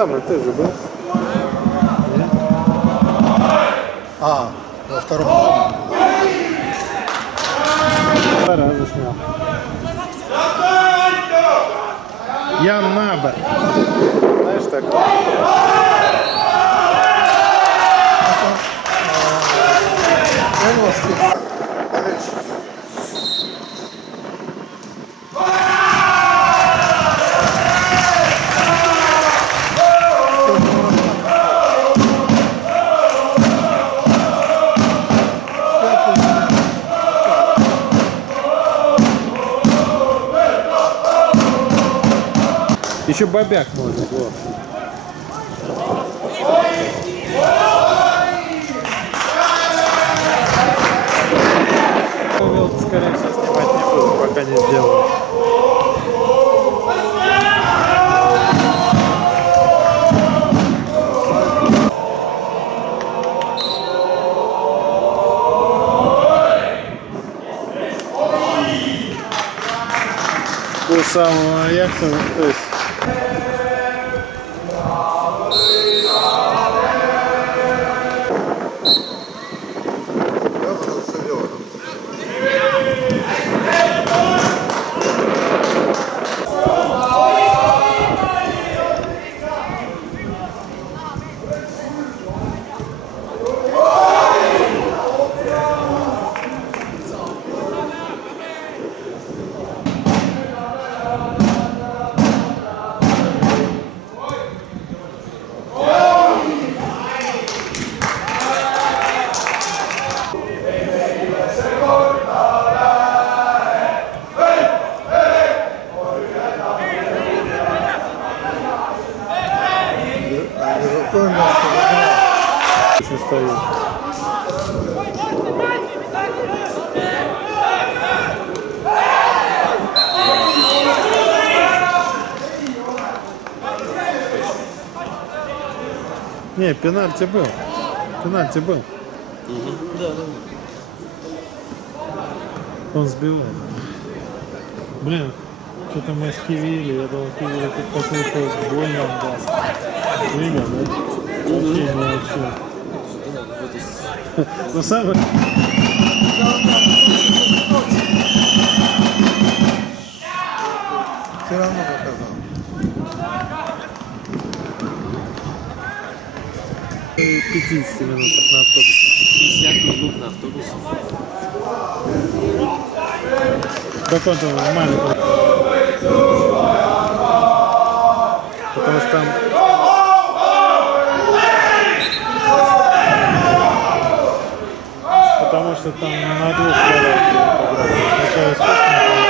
там, ты же был. А, во втором. Два раза снял. Ян Набер. Знаешь так? Еще бобяк может. Вот. Скорее всего, снимать не буду, пока не сделаю. У самого яхта, то есть еще стоит. Не, пенальти был. Пенальти был. Да. Он сбивает. Блин, что-то мы с Кивили, я думал, Кивили тут какой-то бой нам даст. Видел, да? Вообще не вообще. Ну самое... Все равно показал. 50 минутах на автобусе. 50 минут на автобусе. Как он там маленький. Потому что там... Потому что там на двух полях. Сначала искусственно.